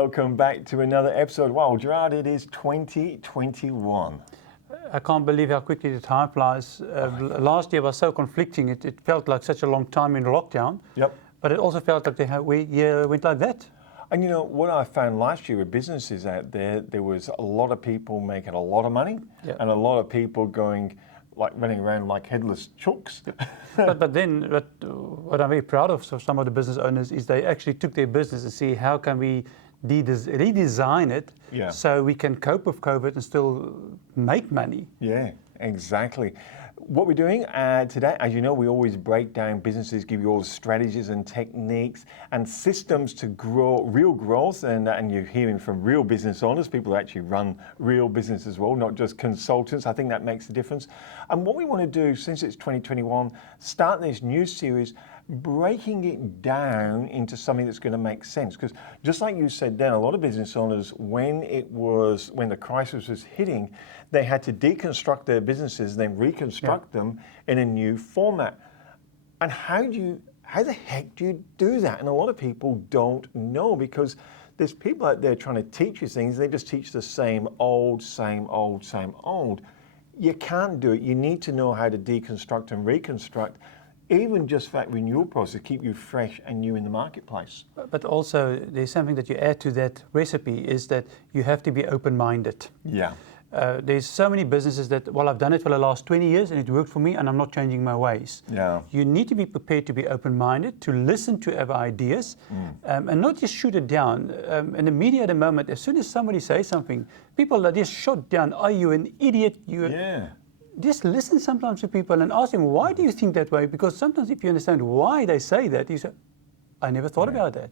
welcome back to another episode. Wow, Gerard, it is 2021. I can't believe how quickly the time flies. Last year was so conflicting. It felt like such a long time in lockdown. Yep. But it also felt like the year went like that. And you know, what I found last year with businesses out there, there was a lot of people making a lot of money and a lot of people going, like running around like headless chooks. but then what I'm very proud of some of the business owners is they actually took their business and see how can we redesign it so we can cope with COVID and still make money. Yeah, exactly. What we're doing today, as you know, we always break down businesses, give you all the strategies and techniques and systems to grow real growth. And you're hearing from real business owners, people who actually run real business as well, not just consultants. I think that makes a difference. And what we want to do, since it's 2021, start this new series, breaking it down into something that's going to make sense. Because just like you said then, a lot of business owners, when the crisis was hitting, they had to deconstruct their businesses, then reconstruct them in a new format. And how the heck do you do that? And a lot of people don't know, because there's people out there trying to teach you things, they just teach the same old. You can't do it. You need to know how to deconstruct and reconstruct, even just that renewal process, keep you fresh and new in the marketplace. But also, there's something that you add to that recipe, is that you have to be open-minded. Yeah. There's so many businesses that, well, I've done it for the last 20 years and it worked for me and I'm not changing my ways. Yeah. You need to be prepared to be open-minded, to listen to other ideas, and not just shoot it down. In the media at the moment, as soon as somebody says something, people are just shot down. Are you an idiot? Just listen sometimes to people and ask them, why do you think that way? Because sometimes if you understand why they say that, you say, I never thought about that.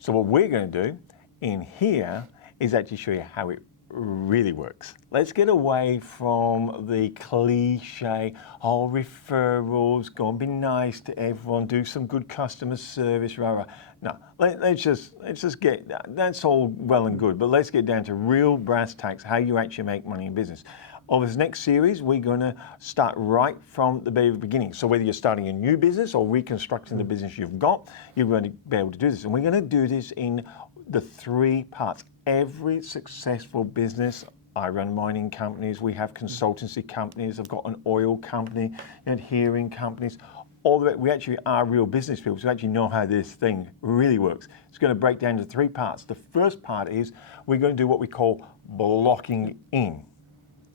So what we're going to do in here is actually show you how it really works. Let's get away from the cliche, referrals, go and be nice to everyone, do some good customer service, No, let's just get, that's all well and good, but let's get down to real brass tacks, how you actually make money in business. Over this next series, we're going to start right from the very beginning. So whether you're starting a new business or reconstructing the business you've got, you're going to be able to do this. And we're going to do this in the 3 parts. Every successful business, I run mining companies, we have consultancy companies, I've got an oil company, and hearing companies. All the way, we actually are real business people, so we actually know how this thing really works. It's going to break down into 3 parts. The first part is we're going to do what we call blocking in,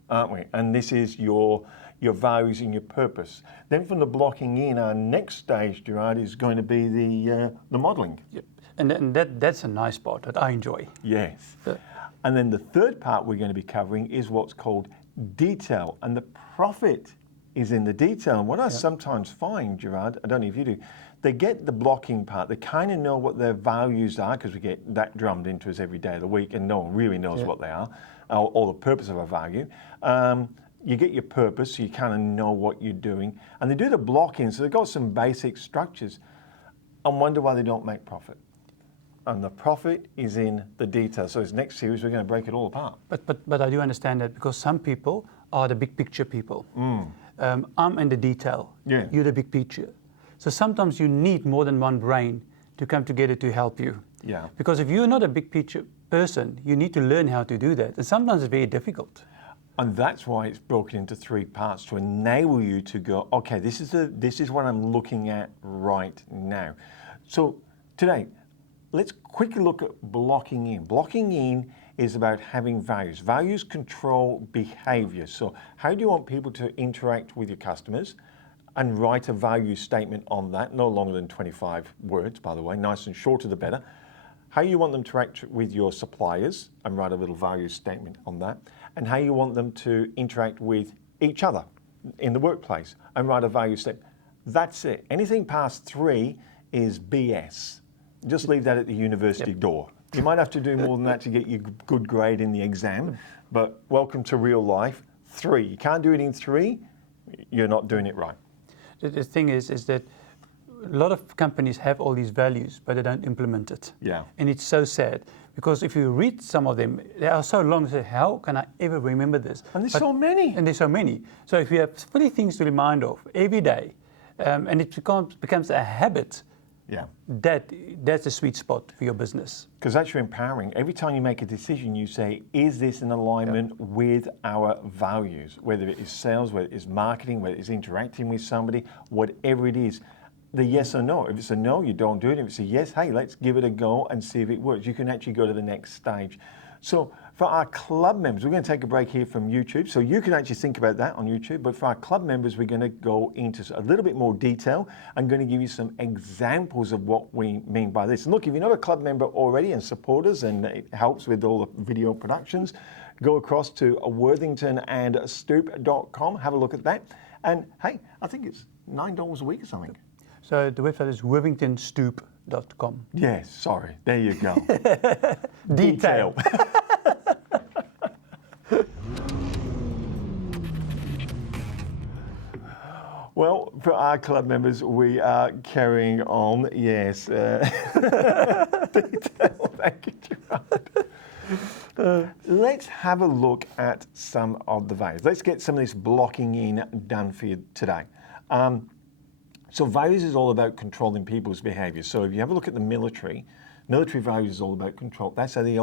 aren't we? And this is your values and your purpose. Then from the blocking in, our next stage, Gerard, is going to be the modelling. Yep. And that's a nice part that I enjoy. Yes. And then the third part we're going to be covering is what's called detail. And the profit is in the detail. And what I sometimes find, Gerard, I don't know if you do, they get the blocking part, they kind of know what their values are, because we get that drummed into us every day of the week and no one really knows what they are, or the purpose of a value. You get your purpose, so you kind of know what you're doing. And they do the blocking, so they've got some basic structures and wonder why they don't make profit. And the profit is in the detail. So this next series, we're going to break it all apart. But I do understand that, because some people are the big picture people. I'm in the detail. You're the big picture. So sometimes you need more than one brain to come together to help you. Yeah. Because if you're not a big picture person, you need to learn how to do that. And sometimes it's very difficult. And that's why it's broken into 3 parts, to enable you to go, okay, this is what I'm looking at right now. So today, let's quickly look at blocking in. Blocking in is about having values. Values control behavior. So how do you want people to interact with your customers? And write a value statement on that, no longer than 25 words, by the way, nice and shorter the better. How you want them to interact with your suppliers, and write a little value statement on that. And how you want them to interact with each other in the workplace, and write a value statement. That's it. Anything past 3 is BS. Just leave that at the university door. You might have to do more than that to get your good grade in the exam, but welcome to real life. 3. You can't do it in 3, you're not doing it right. The thing is that a lot of companies have all these values, but they don't implement it. Yeah. And it's so sad, because if you read some of them, they are so long, so how can I ever remember this? And there's so many. And there's so many. So if you have 3 things to remind of every day, and it becomes a habit, Yeah. That's a sweet spot for your business. Because that's your empowering. Every time you make a decision, you say, is this in alignment with our values? Whether it is sales, whether it is marketing, whether it is interacting with somebody, whatever it is, the yes or no. If it's a no, you don't do it. If it's a yes, hey, let's give it a go and see if it works. You can actually go to the next stage. So for our club members, we're going to take a break here from YouTube. So you can actually think about that on YouTube. But for our club members, we're going to go into a little bit more detail. I'm going to give you some examples of what we mean by this. And look, if you're not a club member already and support us, and it helps with all the video productions, go across to worthingtonandstoop.com. Have a look at that. And hey, I think it's $9 a week or something. So the website is worthingtonstoop.com. Yes, sorry. There you go. Detail. Well, for our club members, we are carrying on. Yes. Detail. Thank you, Gerard. Let's have a look at some of the values. Let's get some of this blocking in done for you today. So values is all about controlling people's behaviors. So if you have a look at the military values is all about control. That's how they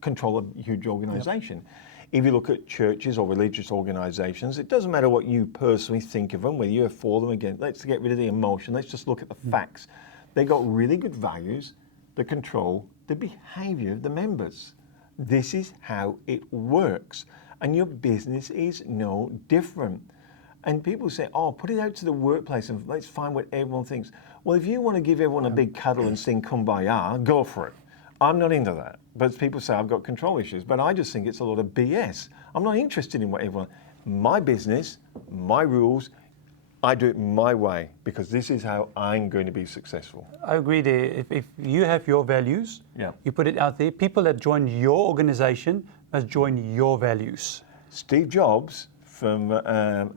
control a huge organization. Yep. If you look at churches or religious organizations, it doesn't matter what you personally think of them, whether you're for them again. Let's get rid of the emotion. Let's just look at the facts. They got really good values that control the behavior of the members. This is how it works. And your business is no different. And people say, oh, put it out to the workplace and let's find what everyone thinks. Well, if you want to give everyone a big cuddle and sing Kumbaya, go for it. I'm not into that. But people say I've got control issues. But I just think it's a lot of BS. I'm not interested in what everyone... My business, my rules, I do it my way because this is how I'm going to be successful. I agree there. If you have your values, you put it out there. People that join your organization must join your values. Steve Jobs from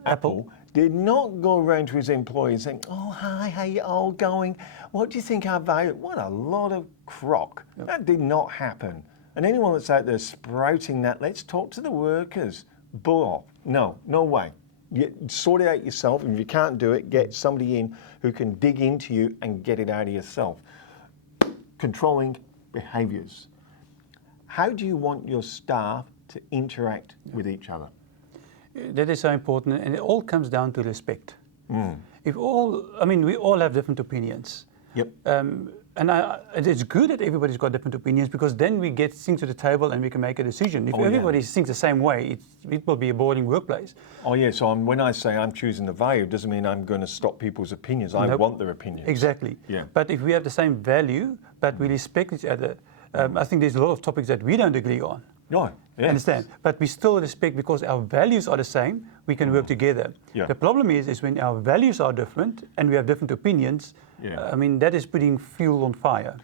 Apple did not go around to his employees saying, oh, hi, how you all going? What do you think I value? What a lot of crock. Yep. That did not happen. And anyone that's out there sprouting that, let's talk to the workers. Bull off. No, no way. You sort it out yourself. And if you can't do it, get somebody in who can dig into you and get it out of yourself. Controlling behaviors. How do you want your staff to interact with each other? That is so important, and it all comes down to respect. We all have different opinions. Yep. And it's good that everybody's got different opinions because then we get things to the table and we can make a decision. If everybody thinks the same way, it will be a boring workplace. Oh yeah, so when I say I'm choosing the value, it doesn't mean I'm going to stop people's opinions. I want their opinions. Exactly. Yeah. But if we have the same value, but we respect each other, I think there's a lot of topics that we don't agree on. No, yes. Understand? But we still respect because our values are the same, we can work together. Yeah. The problem is when our values are different and we have different opinions, that is putting fuel on fire.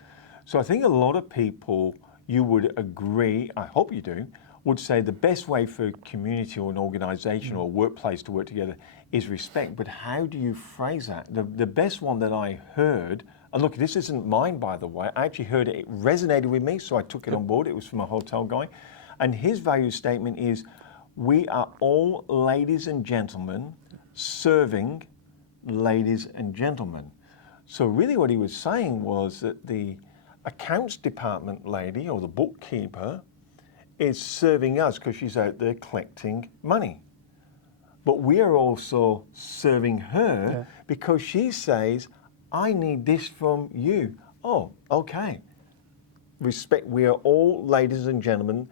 So I think a lot of people, you would agree, I hope you do, would say the best way for a community or an organization or a workplace to work together is respect. But how do you phrase that? The best one that I heard, and look, this isn't mine, by the way. I actually heard it. It resonated with me, so I took it on board. It was from a hotel guy. And his value statement is, we are all ladies and gentlemen serving ladies and gentlemen. So really what he was saying was that the accounts department lady or the bookkeeper is serving us because she's out there collecting money. But we are also serving her because she says, I need this from you. Oh, okay. Respect, we are all ladies and gentlemen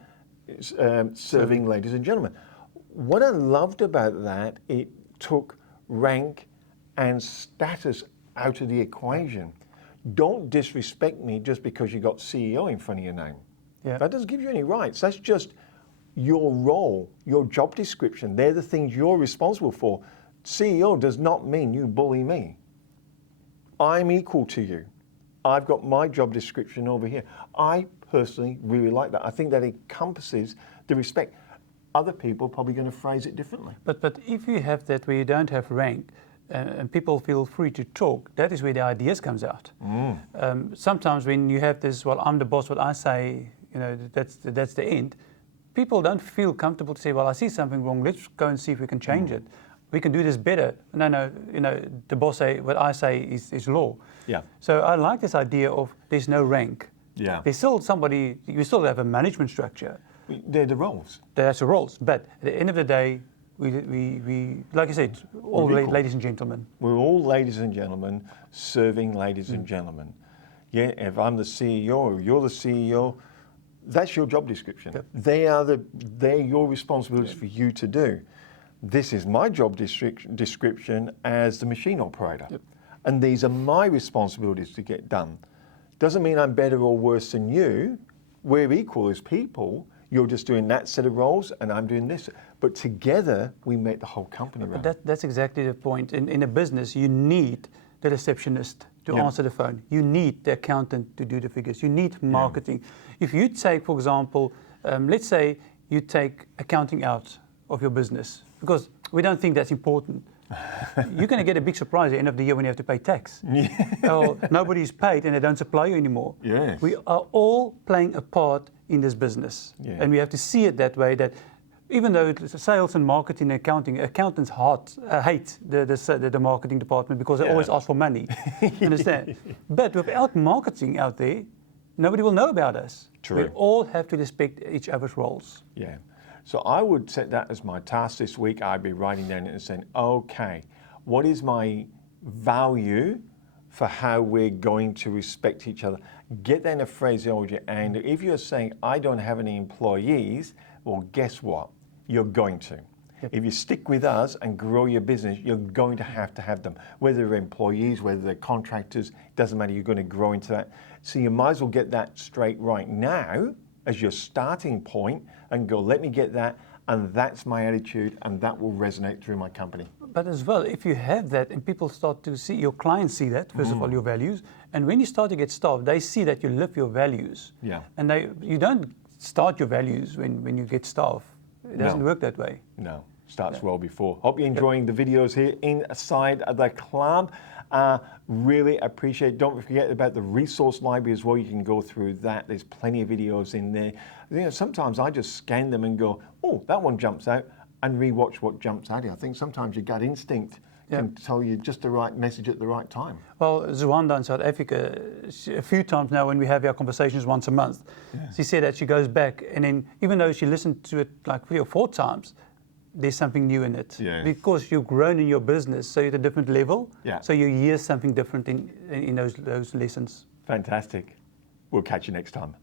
serving ladies and gentlemen. What I loved about that, it took rank and status out of the equation. Don't disrespect me just because you got CEO in front of your name. Yeah. That doesn't give you any rights. That's just your role, your job description. They're the things you're responsible for. CEO does not mean you bully me. I'm equal to you. I've got my job description over here. I personally really like that. I think that encompasses the respect. Other people are probably going to phrase it differently. But if you have that where you don't have rank and people feel free to talk, that is where the ideas comes out. Sometimes when you have this, well, I'm the boss, what I say, that's the end. People don't feel comfortable to say, well, I see something wrong, let's go and see if we can change it. we can do this better. No, the boss say, what I say is law. Yeah. So I like this idea of there's no rank. Yeah. There's still somebody, you still have a management structure. They're the roles. That's the roles. But at the end of the day, we like I said, all ladies and gentlemen. We're all ladies and gentlemen serving ladies and gentlemen. Yeah, if I'm the CEO or you're the CEO, that's your job description. Yep. They're your responsibilities for you to do. This is my job description as the machine operator. Yep. And these are my responsibilities to get done. Doesn't mean I'm better or worse than you. We're equal as people. You're just doing that set of roles and I'm doing this. But together we make the whole company run. That's exactly the point. In a business, you need the receptionist to answer the phone. You need the accountant to do the figures. You need marketing. If you take, for example, let's say you take accounting out of your business, because we don't think that's important. You're going to get a big surprise at the end of the year when you have to pay tax. Or nobody's paid and they don't supply you anymore. Yes. We are all playing a part in this business. Yeah. And we have to see it that way, that even though it's sales and marketing and accounting, accountants hate the marketing department because they always ask for money. Understand? But without marketing out there, nobody will know about us. True. We all have to respect each other's roles. Yeah. So I would set that as my task this week. I'd be writing down and saying, okay, what is my value for how we're going to respect each other? Get that in a phraseology. And if you're saying, I don't have any employees, well, guess what? You're going to. Yep. If you stick with us and grow your business, you're going to have them. Whether they're employees, whether they're contractors, doesn't matter, you're going to grow into that. So you might as well get that straight right now as your starting point and go, let me get that, and that's my attitude, and that will resonate through my company. But as well, if you have that and people start to see, your clients see that, first of all, your values, and when you start to get staff, they see that you live your values. Yeah. And you don't start your values when you get staff. It doesn't work that way. No, starts well before. Hope you're enjoying the videos here inside the club. Really appreciate. Don't forget about the resource library as well. You can go through that. There's plenty of videos in there. You know, sometimes I just scan them and go, oh, that one jumps out, and rewatch what jumps out. I think sometimes your gut instinct can tell you just the right message at the right time. Well, Zwanda in South Africa, a few times now when we have our conversations once a month, she said that she goes back and then even though she listened to it like 3 or 4 times, there's something new in it. Yeah. Because you've grown in your business, so you're at a different level. Yeah. So you hear something different in those lessons. Fantastic. We'll catch you next time.